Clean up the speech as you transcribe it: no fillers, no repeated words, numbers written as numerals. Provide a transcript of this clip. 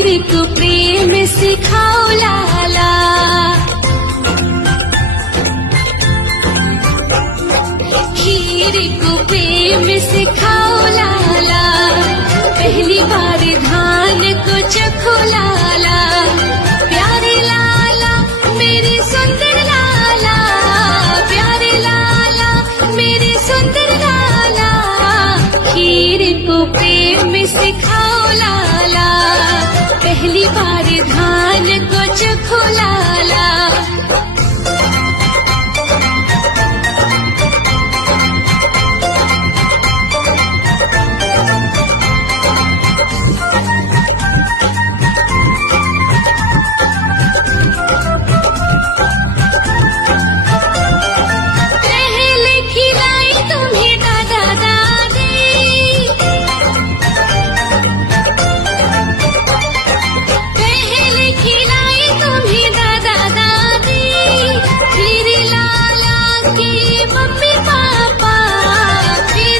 खीर को प्रेम सिखाओ लाला, खीर को प्रेम सिखाओ लाला, पहली बार धान को चखो लाला, प्यारे लाला मेरे सुंदर लाला, प्यारे लाला मेरे सुंदर लाला, खीर को प्रेम सिखाओ लाला, पहली बार धान को चखो लाला।